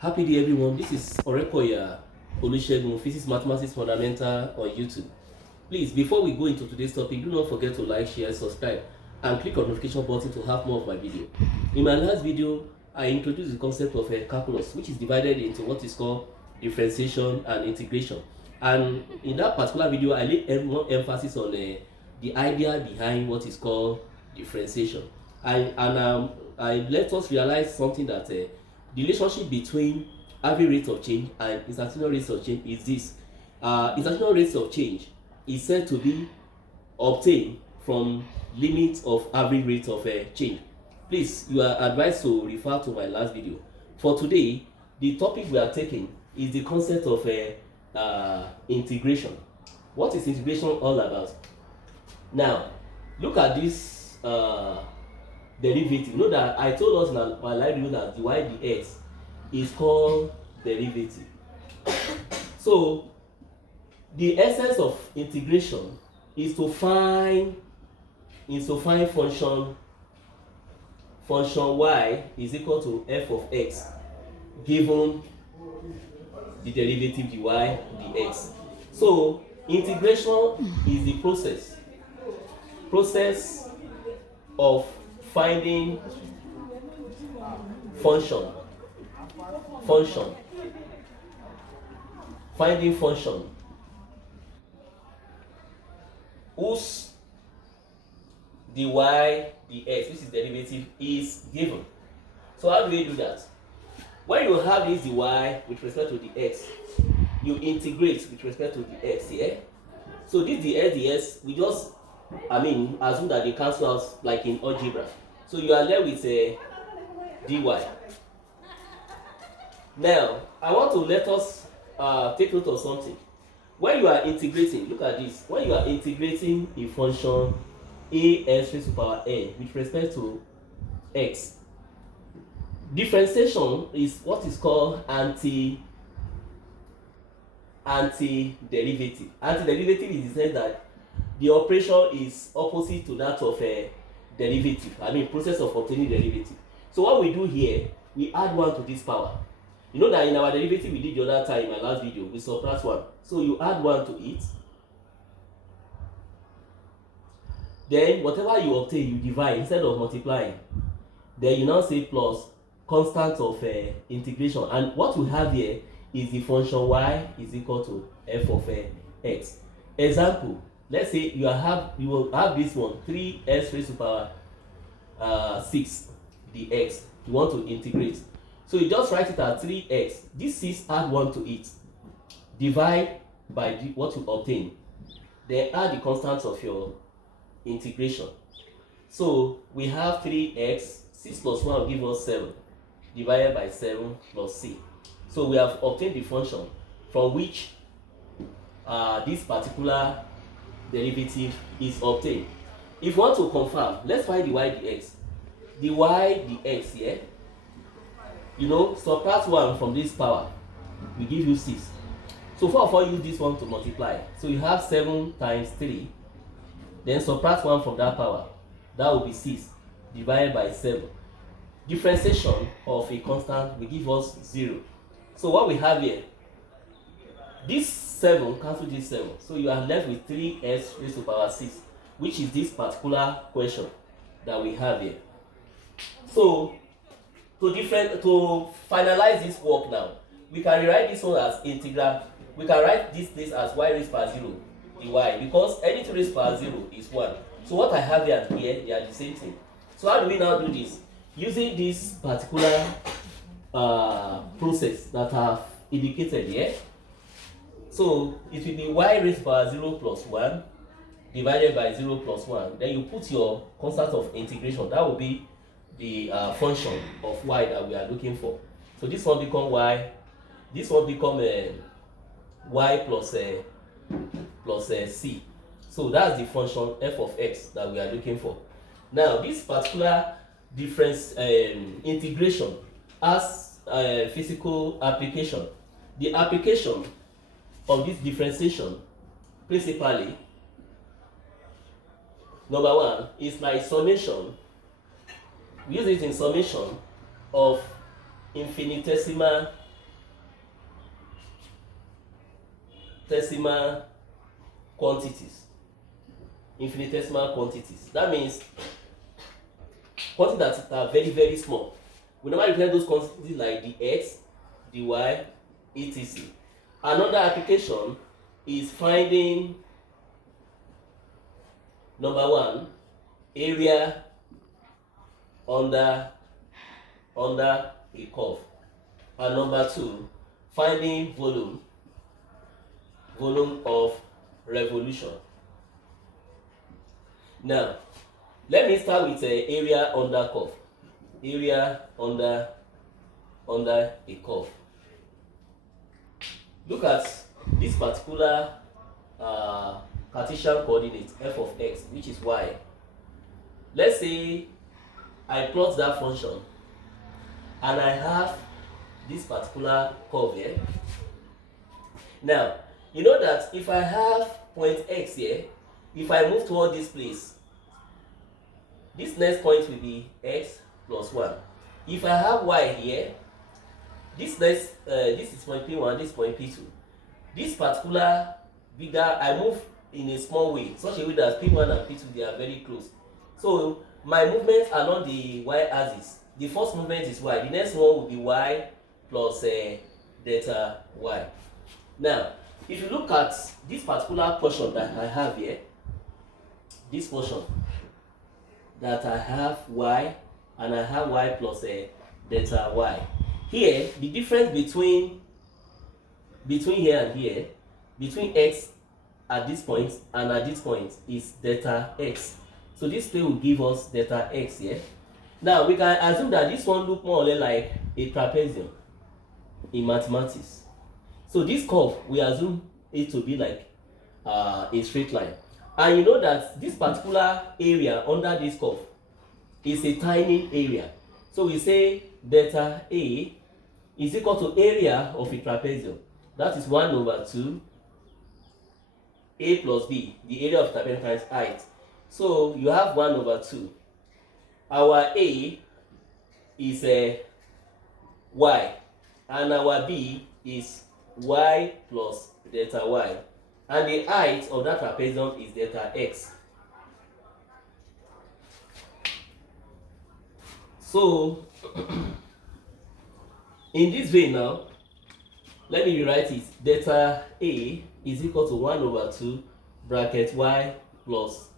Happy day, everyone. This is Orekoya Olusegun, Physics Mathematics Fundamental on YouTube. Please, before we go into today's topic, do not forget to like, share, subscribe, and click on the notification button to have more of my video. In my last video, I introduced the concept of a calculus, which is divided into what is called differentiation and integration. And in that particular video, I laid more emphasis on the idea behind what is called differentiation. I let us realize something that the relationship between average rate of change and instantaneous rate of change is this. Instantaneous rate of change is said to be obtained from limit of average rate of change. Please, you are advised to refer to my last video. For today, the topic we are taking is the concept of integration. What is integration all about? Now, look at this derivative. Know that I told us in my live video that dy dx is called derivative. So the essence of integration is to find function y is equal to f of x given the derivative dy dx. So integration is the process of finding function whose dy dx, which is derivative, is given. So how do we do that? When you have this dy with respect to the x, you integrate with respect to the x here. So this ds we just assume that they cancel out like in algebra. So you are left with a dy. Now I want to let us take note of something. When you are integrating, look at this. When you are integrating a function a x raised to power n with respect to x, differentiation is what is called anti-derivative. Anti-derivative is the sense that the operation is opposite to that of a derivative. Process of obtaining derivative. So what we do here, we add 1 to this power. You know that in our derivative we did the other time in my last video, we subtract 1. So you add 1 to it. Then whatever you obtain, you divide instead of multiplying. Then you now say plus constant of integration. And what we have here is the function y is equal to f of x. Example, let's say you will have this one 3x raised to power 6 dx. You want to integrate, so you just write it as 3x. This 6, add 1 to it, divide by what you obtain, then add the constants of your integration. So we have 3x, 6 plus 1 will give us 7, divided by 7 plus c. So we have obtained the function from which this particular derivative is obtained. If you want to confirm, let's find the y dx. The y dx here, subtract 1 from this power will give you 6. So first of all, use this one to multiply. So you have 7 times 3, then subtract 1 from that power, that will be 6 divided by 7. Differentiation of a constant will give us 0. So what we have here, this 7 cancel this 7, so you are left with 3x raised to power 6, which is this particular question that we have here. So to finalize this work now, we can rewrite this one as integral. We can write this place as y raised power 0 dy, because anything raised power 0 is 1. So what I have here and here, they are the same thing. So how do we now do this? Using this particular process that I have indicated here. So it will be y raised power 0 plus 1 divided by 0 plus 1. Then you put your constant of integration. That will be the function of y that we are looking for. So this one become y. This one become y plus c. So that's the function f of x that we are looking for. Now this particular difference integration has a physical application. The application of this differentiation principally, number 1, is like summation. We use it in summation of infinitesimal infinitesimal quantities. Infinitesimal quantities. That means quantities that are very, very small. We normally represent those quantities like the x, the y, etc. Another application is finding, number one, area under a curve, and number two, finding volume of revolution. Now, let me start with area under curve. Area under a curve. Look at this particular Cartesian coordinate f of x, which is y. Let's say I plot that function and I have this particular curve here. Now, you know that if I have point x here, if I move toward this place, this next point will be x plus 1. If I have y here, this is point P1, this point P2. This particular bigger, I move in a small way, such a way that P1 and P2, they are very close. So my movements along the y-axis, the first movement is y, the next one will be y plus delta y. Now, if you look at this particular portion that I have here, this portion that I have y, and I have y plus delta y. Here, the difference between here and here, between x at this point and at this point, is delta x. So this plane will give us delta x here. Now we can assume that this one looks more or less like a trapezium in mathematics. So this curve, we assume it to be like a straight line. And you know that this particular area under this curve is a tiny area. So we say delta A is equal to area of a trapezium. That is 1 over 2 A plus B, the area of trapezium times height. So you have 1 over 2. Our A is y, and our B is y plus delta y. And the height of that trapezium is delta x. So, in this way now, let me rewrite it. Delta A is equal to 1 over 2 bracket y plus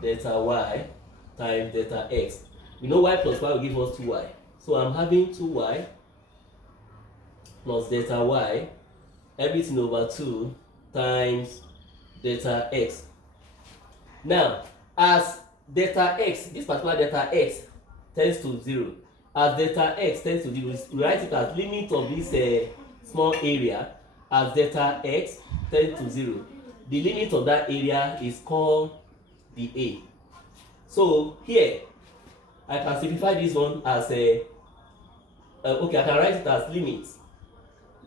delta y times delta x. We know y plus y will give us 2y. So I'm having 2y plus delta y, everything over 2 times delta x. Now, as delta x, this particular delta x tends to 0, as delta x tends to 0, we write it as limit of this small area as delta x tends to 0. The limit of that area is called the A. So here, I can simplify this one as okay, I can write it as limit.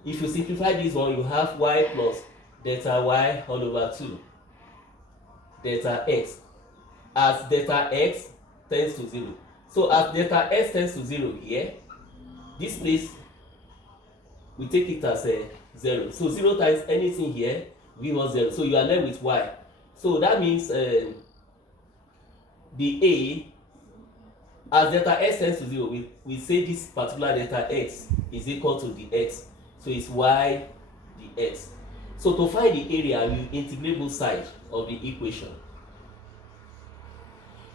If you simplify this one, you have y plus delta y all over 2 delta x as delta x tends to 0. So as delta x tends to 0 here, this place, we take it as 0. So 0 times anything here give us 0. So you are left with y. So that means the A, as delta x tends to 0, we say this particular delta x is equal to the x. So it's y the x. So to find the area, we integrate both sides of the equation.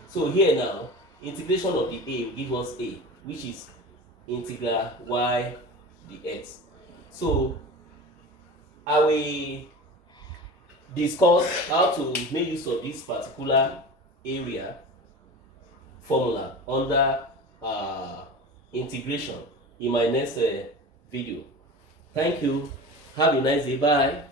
So here now, integration of the A will give us A, which is integral y dx. So I will discuss how to make use of this particular area formula under integration in my next video. Thank you. Have a nice day. Bye.